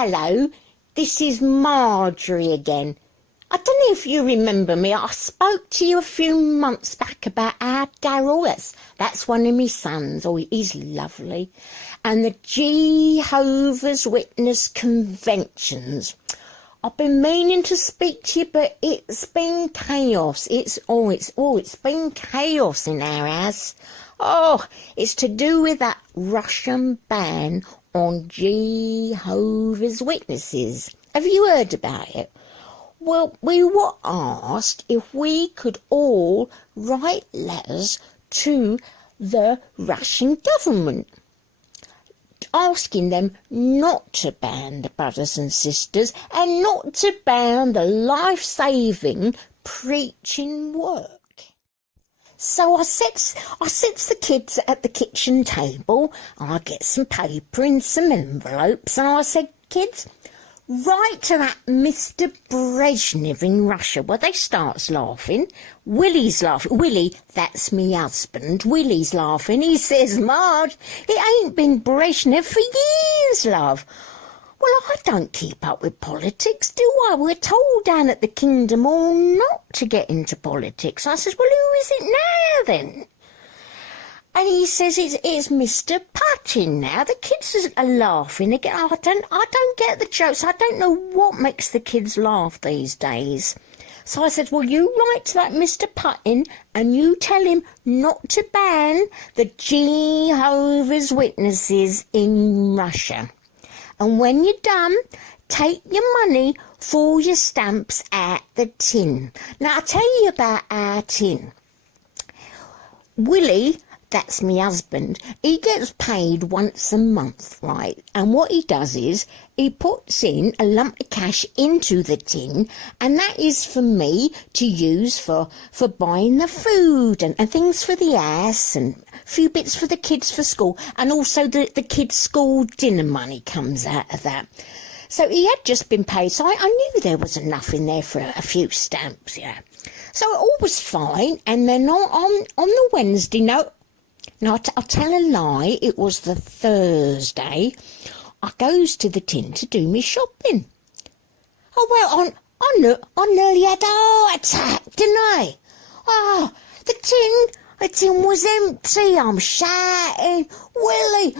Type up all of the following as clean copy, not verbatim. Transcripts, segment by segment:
Hello, this is Marjorie again. I don't know if you remember me. I spoke to you a few months back about our Darrell. That's one of my sons. Oh, he's lovely. And the Jehovah's Witness conventions. I've been meaning to speak to you, but it's been chaos. It's been chaos in our house. Oh, it's to do with that Russian ban on Jehovah's Witnesses. Have you heard about it? Well, we were asked if we could all write letters to the Russian government, asking them not to ban the brothers and sisters and not to ban the life-saving preaching work. So I sits the kids at the kitchen table, I get some paper and some envelopes, and I said, kids, write to that Mr. Brezhnev in Russia. Well, they starts laughing. Willie's laughing. Willie, that's me husband. Willie's laughing. He says, Marge, it ain't been Brezhnev for years, love. Well, I don't keep up with politics, do I? We're told down at the Kingdom Hall not to get into politics. I says, well, who is it now, then? And he says it's Mr. Putin now. The kids are laughing again. I don't get the jokes. I don't know what makes the kids laugh these days. So I said, well, you write to that Mr. Putin and you tell him not to ban the Jehovah's Witnesses in Russia. And when you're done, take your money for your stamps at the tin. Now, I'll tell you about our tin. Willie, that's my husband, he gets paid once a month, right? And what he does is he puts in a lump of cash into the tin, and that is for me to use for buying the food and things for the house and a few bits for the kids for school, and also the kids' school dinner money comes out of that. So he had just been paid, so I knew there was enough in there for a few stamps, yeah. So it all was fine, and then on the Wednesday, no, I'll tell a lie, it was the Thursday, I goes to the tin to do me shopping. Oh, well, I nearly had a heart attack, didn't I? Oh, the tin was empty. I'm shouting, Willie,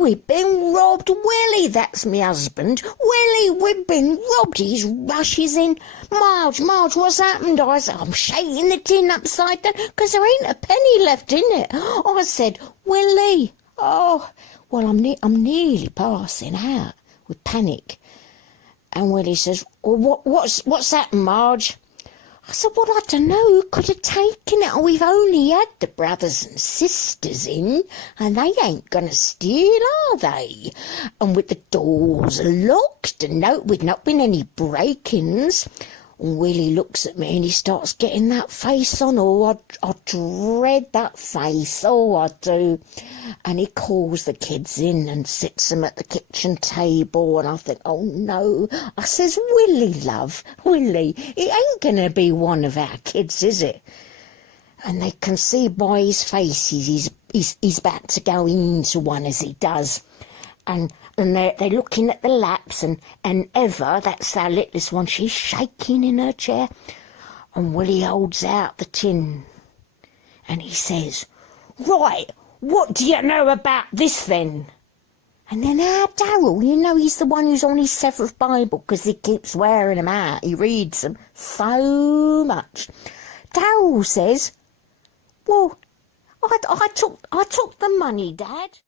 we've been robbed. Willie, that's me husband. Willie, we've been robbed. He rushes in. Marge, what's happened? I said, I'm shaking the tin upside down because there ain't a penny left in it. I said, Willie, oh, well, I'm nearly passing out with panic. And Willie says, well, what's happened, Marge? I said, well, I don't know, who could have taken it? We've only had the brothers and sisters in, and they ain't going to steal, are they? And with the doors locked, and with not been any break-ins. And Willie looks at me and he starts getting that face on. Oh, I dread that face. Oh, I do. And he calls the kids in and sits them at the kitchen table. And I think, oh, no. I says, Willie, love, Willie, it ain't going to be one of our kids, is it? And they can see by his face he's about to go into one as he does. And they're looking at the laps, and Eva, that's our littlest one, she's shaking in her chair. And Willie holds out the tin, and he says, right, what do you know about this then? And then our Darrell, he's the one who's on his seventh Bible, because he keeps wearing them out. He reads them so much. Darrell says, well, I took the money, Dad.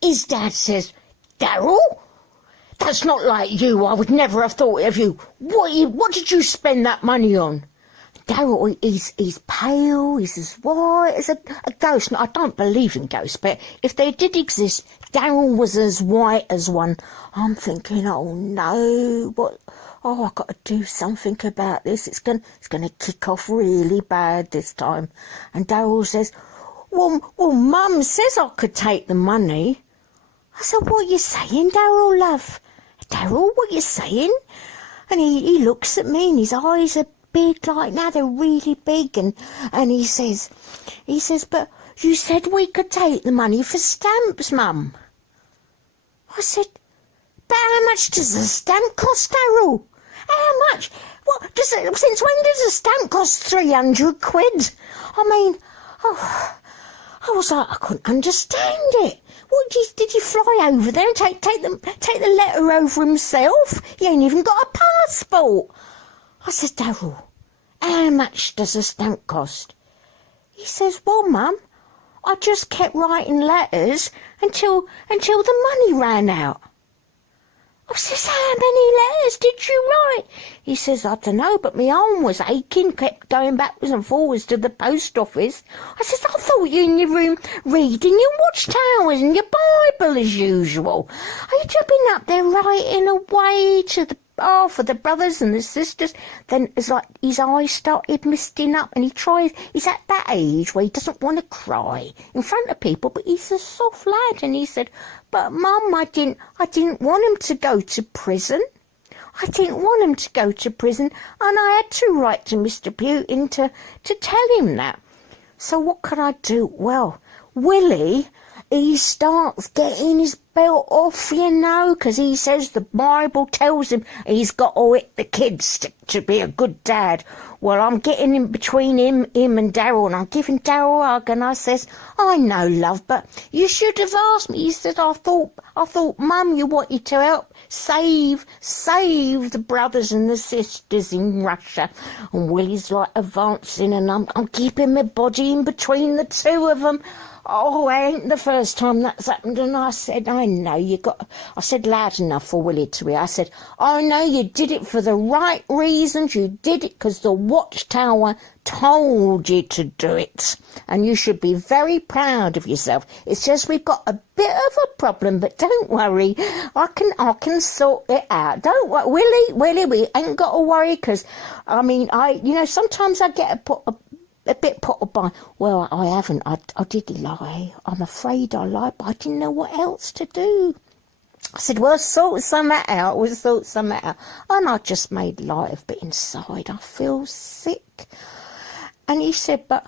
His dad says, Darrell, that's not like you. I would never have thought of you. What did you spend that money on? Darrell, he's pale, he's as white as a ghost. Now, I don't believe in ghosts, but if they did exist, Darrell was as white as one. I'm thinking, oh no, I've got to do something about this. It's gonna kick off really bad this time. And Darrell says, well, Mum says I could take the money. I said, what are you saying, Darrell, love? Darrell, what are you saying? And he looks at me and his eyes are big like now, they're really big. And he says, but you said we could take the money for stamps, Mum. I said, But how much does a stamp cost, Darryl? How much? What does it? Since when does a stamp cost 300 quid? I mean, oh, I was like, I couldn't understand it. What did you fly over there and take the letter over himself? He ain't even got a passport. I said, Darryl, how much does a stamp cost? He says, well, Mum, I just kept writing letters until the money ran out. I says, how many letters did you write? He says, I don't know, but my arm was aching, kept going backwards and forwards to the post office. I says, I thought you in your room reading your watchtowers and your Bible as usual. Are you been up there writing away to the for the brothers and the sisters? Then it's like his eyes started misting up, and he's at that age where he doesn't want to cry in front of people, but he's a soft lad. And he said, but Mum, I didn't want him to go to prison. I didn't want him to go to prison, and I had to write to Mr. Putin to tell him that. So what could I do? Well, Willie, he starts getting his belt off, you know, because he says the Bible tells him he's got to hit the kids to be a good dad. Well, I'm getting in between him and Darryl, and I'm giving Darryl a hug, and I says, I know, love, but you should have asked me. He said, I thought, Mum, you wanted to help save the brothers and the sisters in Russia. And Willie's like advancing, and I'm keeping my body in between the two of them. Oh, it ain't the first time that's happened. And I said, I know I said loud enough for Willie to hear. I said, I know you did it for the right reasons. You did it because the watchtower told you to do it. And you should be very proud of yourself. It's just we've got a bit of a problem, but don't worry. I can sort it out. Don't worry. Willie, we ain't got to worry, because, I mean, sometimes I get a bit put by, well, I haven't. I did lie. I'm afraid I lied, but I didn't know what else to do. I said, well, sort something out. We'll sort something out. And I just made light of it. Inside, I feel sick. And he said, but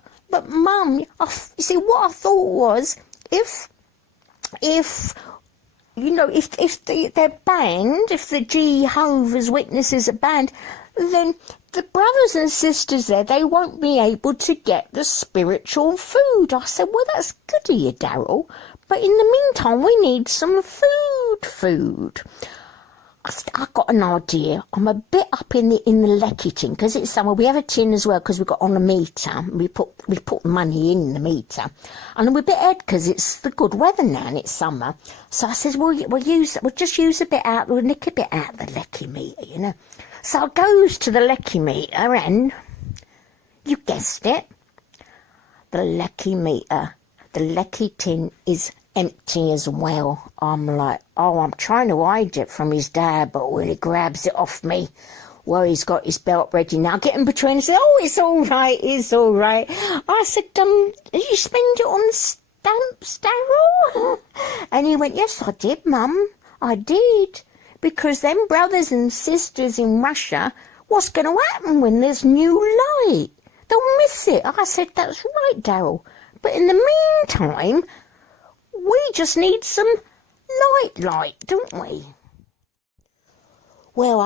Mum, you see, what I thought was, if they're banned, if the Jehovah's Witnesses are banned, then the brothers and sisters there, they won't be able to get the spiritual food. I said, well, that's good of you, Darryl, but in the meantime, we need some food. I got an idea. I'm a bit up in the lecky tin, because it's summer. We have a tin as well, because we've got on a meter. We put money in the meter, and we're a bit ahead because it's the good weather now and it's summer. So I says, we'll just use a bit out. We'll nick a bit out of the lecky meter, you know. So I goes to the lecky meter, and you guessed it, the lecky meter, the lecky tin is empty as well. I'm like, I'm trying to hide it from his dad, but when he grabs it off me, well, he's got his belt ready now. Get in between and say, oh, it's all right. I said, did you spend it on stamps, Darryl? And he went, yes, I did, Mum, I did. Because them brothers and sisters in Russia, what's going to happen when there's new light? They'll miss it. I said, that's right, Darryl. But in the meantime, we just need some light, don't we? Well,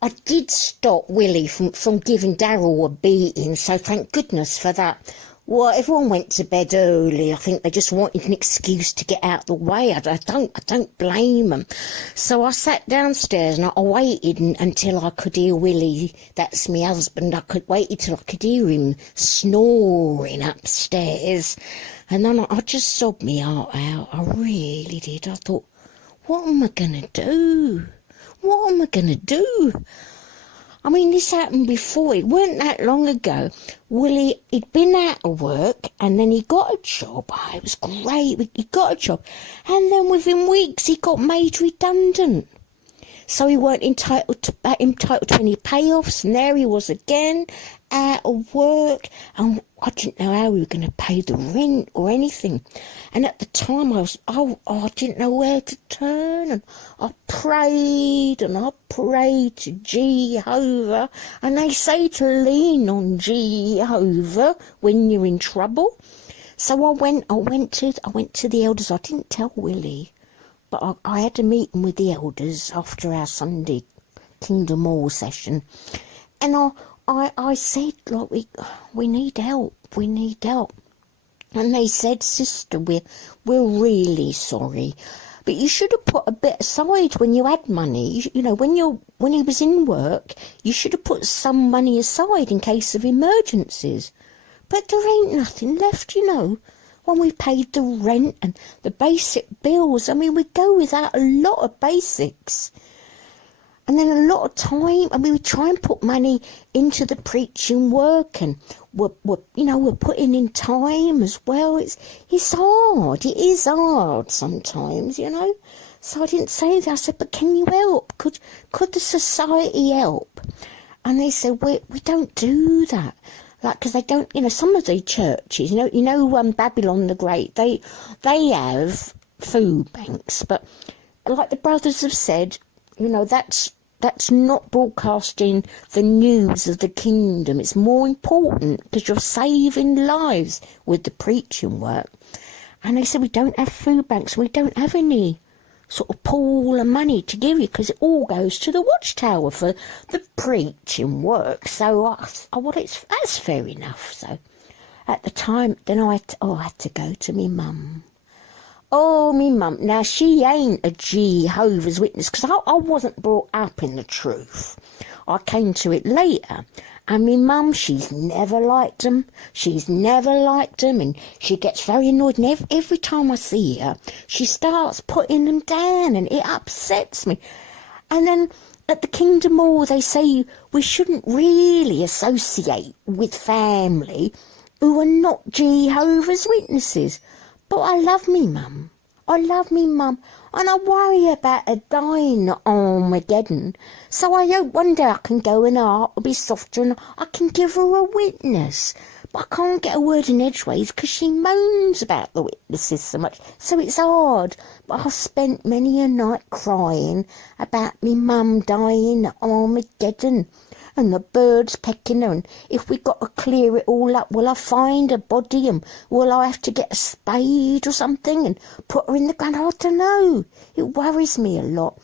I did stop Willie from giving Darryl a beating, so thank goodness for that. Well, everyone went to bed early. I think they just wanted an excuse to get out the way. I don't blame them. So I sat downstairs and I waited until I could hear Willie, that's my husband, waited till I could hear him snoring upstairs. And then I just sobbed my heart out. I really did. I thought, what am I going to do? What am I going to do? I mean, this happened before. It weren't that long ago. Willie, he'd been out of work, and then he got a job. Oh, it was great. He got a job. And then within weeks, he got made redundant. So he weren't entitled to any payoffs, and there he was again, out of work, and I didn't know how we were going to pay the rent or anything. And at the time, I didn't know where to turn, and I prayed to Jehovah, and they say to lean on Jehovah when you're in trouble. So I went to the elders. I didn't tell Willie, but I had a meeting with the elders after our Sunday Kingdom Hall session, and I said, like, we need help, we need help. And they said, sister, we're really sorry, but you should have put a bit aside when you had money. You know, when he was in work, you should have put some money aside in case of emergencies. But there ain't nothing left, you know. When we paid the rent and the basic bills, I mean, we go without a lot of basics. And then a lot of time, I mean, we try and put money into the preaching work, and we're putting in time as well. It's hard. It is hard sometimes, you know. So I didn't say that. I said, but can you help? Could the society help? And they said, we don't do that. Like, because they don't, you know, some of the churches, Babylon the Great, they have food banks, but like the brothers have said, you know, that's not broadcasting the news of the kingdom. It's more important because you're saving lives with the preaching work. And they said, we don't have food banks. We don't have any sort of pool of money to give you because it all goes to the watchtower for the preaching work. So that's fair enough. So at the time, then I had to go to me mum. Oh, me mum. Now, she ain't a Jehovah's Witness, because I wasn't brought up in the truth. I came to it later. And me mum, she's never liked them. She's never liked them, and she gets very annoyed. And every time I see her, she starts putting them down, and it upsets me. And then at the Kingdom Hall, they say we shouldn't really associate with family who are not Jehovah's Witnesses. But I love me mum. I love me mum. And I worry about her dying at Armageddon. So I hope one day I can go and her heart will be softer and I can give her a witness. But I can't get a word in edgeways because she moans about the witnesses so much. So it's hard. But I've spent many a night crying about me mum dying at Armageddon. And the birds pecking her, and if we got to clear it all up, will I find a body, and will I have to get a spade or something and put her in the ground? I don't know. It worries me a lot.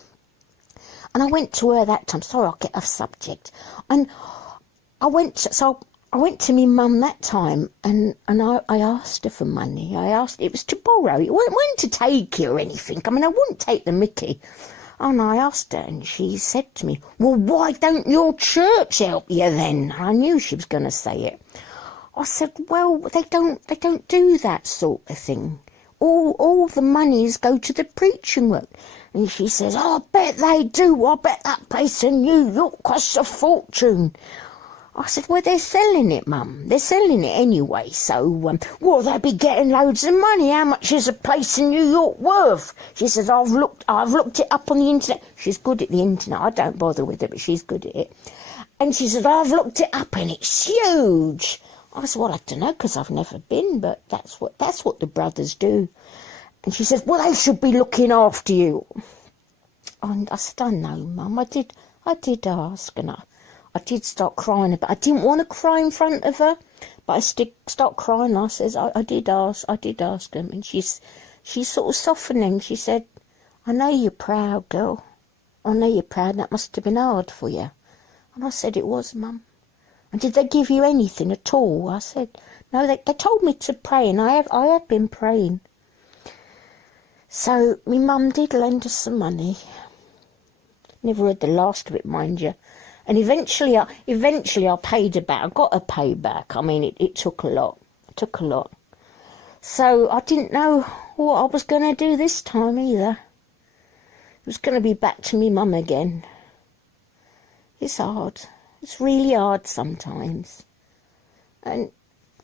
And I went to her that time. Sorry, I'll get off subject. And I went to me mum that time, and I asked her for money. It was to borrow. It wasn't to take it or anything. I mean, I wouldn't take the mickey. And I asked her, and she said to me, well, why don't your church help you then? I knew she was going to say it. I said, well, they don't do that sort of thing. All the monies go to the preaching work. And she says, I bet they do. I bet that place in New York costs a fortune. I said, well, they're selling it, mum. They're selling it anyway, so, well, they'll be getting loads of money. How much is a place in New York worth? She says, I've looked it up on the internet. She's good at the internet. I don't bother with it, but she's good at it. And she said, I've looked it up and it's huge. I said, well, I don't know, because I've never been, but that's what the brothers do. And she says, well, they should be looking after you. And I said, I know, mum. I did ask, and I did start crying, but I didn't want to cry in front of her. But I did start crying. I says, I did ask them, and she's sort of softening. She said, I know you're proud, girl. I know you're proud. That must have been hard for you. And I said, it was, mum. And did they give you anything at all? I said, no. They told me to pray, and I have been praying. So my mum did lend us some money. Never heard the last of it, mind you. And eventually I paid her back. I got her paid back. I mean, it took a lot. It took a lot. So I didn't know what I was going to do this time either. It was going to be back to me mum again. It's hard. It's really hard sometimes. And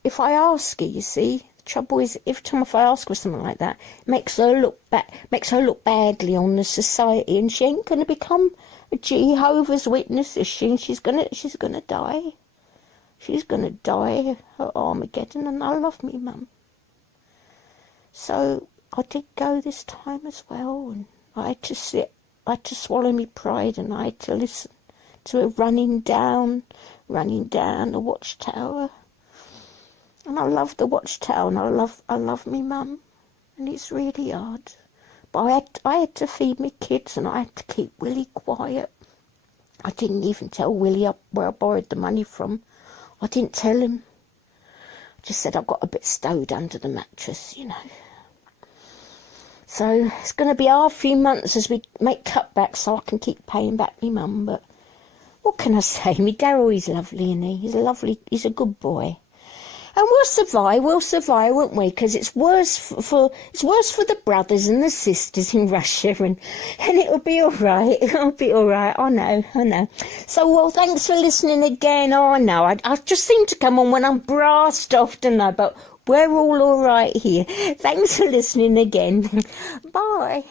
if I ask her, you see, the trouble is, every time if I ask her something like that, it makes her look badly on the society, and she ain't going to become a Jehovah's Witness, is she? And she's gonna die. She's gonna die at Armageddon, and I love me mum. So I did go this time as well, and I had to sit, I had to swallow my pride, and I had to listen to her running down the watchtower. And I love the watchtower, and I love me mum, and it's really hard. But I had to feed me kids and I had to keep Willie quiet. I didn't even tell Willie where I borrowed the money from. I didn't tell him. I just said I got a bit stowed under the mattress, you know. So it's going to be a few months as we make cutbacks so I can keep paying back my mum. But what can I say? Me Daryl, he's lovely, isn't he? He's a good boy. And we'll survive, won't we? Because it's worse for the brothers and the sisters in Russia, and it'll be all right. It'll be all right. I know. So, well, thanks for listening again. Oh, I know. I just seem to come on when I'm brassed off, don't I? But we're all right here. Thanks for listening again. Bye.